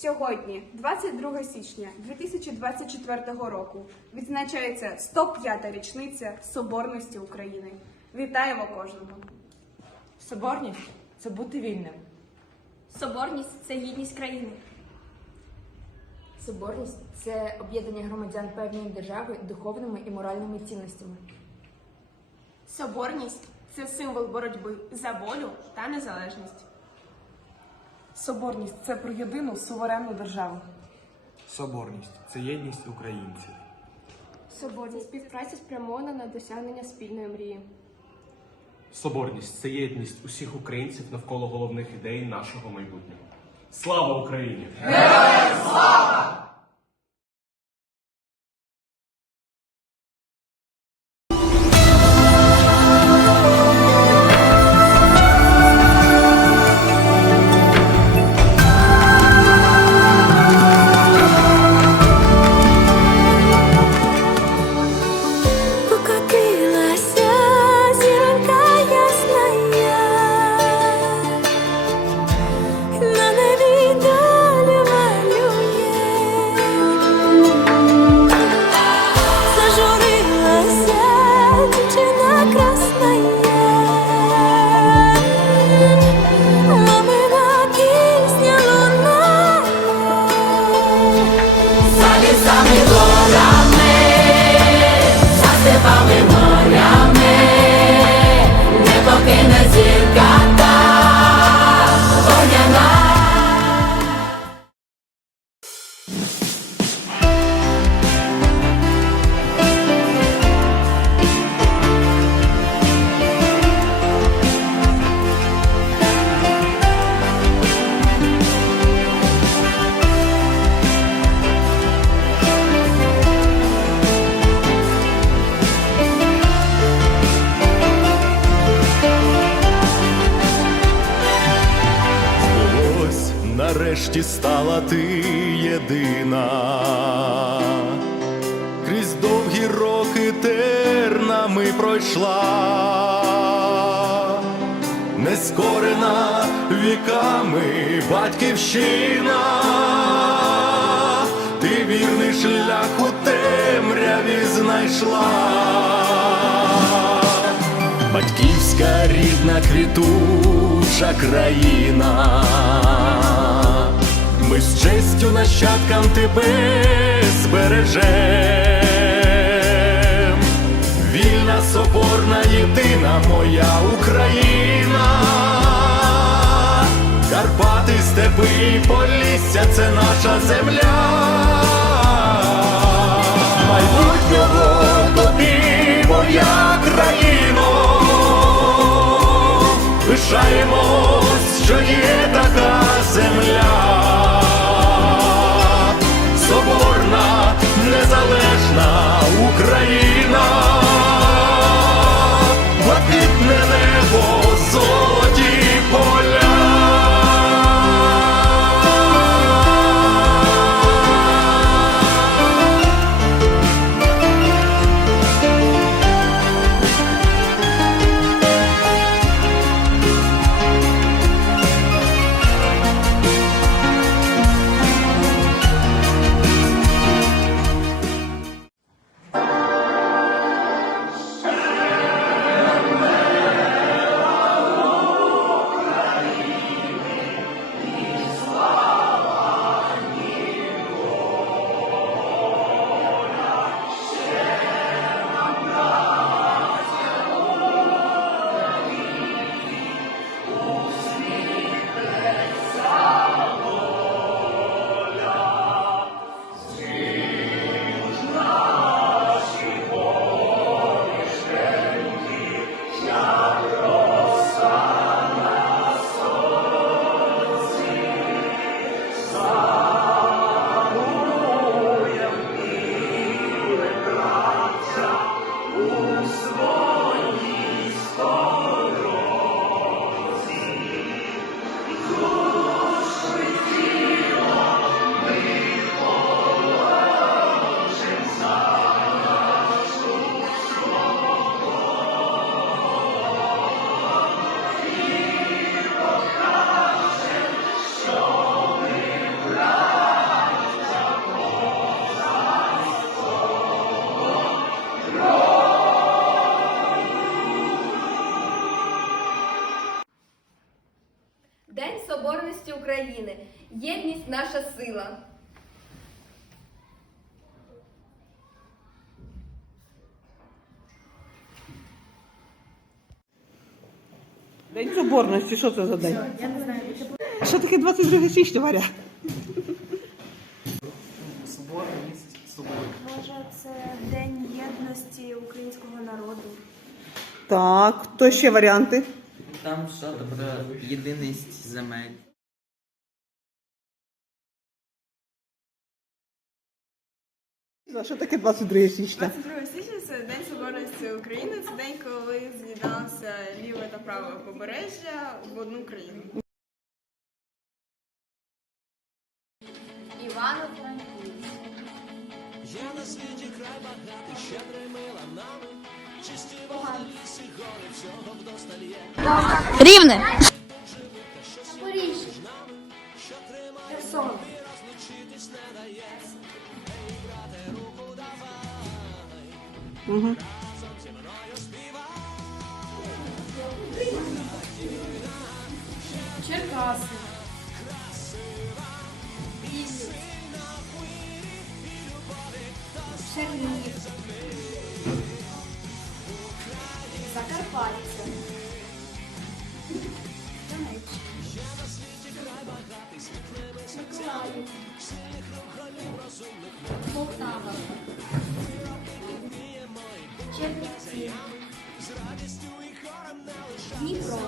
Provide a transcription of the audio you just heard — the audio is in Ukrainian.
Сьогодні, 22 січня 2024 року, відзначається 105-та річниця Соборності України. Вітаємо кожного! Соборність це бути вільним. Соборність це гідність країни. Соборність це об'єднання громадян певної держави духовними і моральними цінностями. Соборність це символ боротьби за волю та незалежність. Соборність це про єдину суверенну державу. Соборність це єдність українців. Соборність співпраця спрямована на досягнення спільної мрії. Соборність це єдність усіх українців навколо головних ідей нашого майбутнього. Слава Україні! Покотилася нарешті стала ти єдина. Крізь довгі роки тернами пройшла, нескорена віками батьківщина, ти вірний шлях у темряві знайшла. Батьківська рідна квітуча країна, честю нащадкам тебе збережем, вільна, соборна, єдина моя Україна, Карпати, степи і полісся це наша земля. Майбутнього тобі, моя країно, пишаємось, Єдність наша сила. День соборності, що це за день? Я не знаю. Що таке 22 січня, Варя? Може, це День єдності українського народу. Так, хто ще варіанти? Там що про єдиність земель. А Що таке 22 січня? 22 січня це День Соборності України. Це день, коли з'єдналося ліве та праве побережжя в одну країну. Івано-Франківськ. Рівне. Угу. Черкаси. Чернігів. Закарпаття. Дніпро.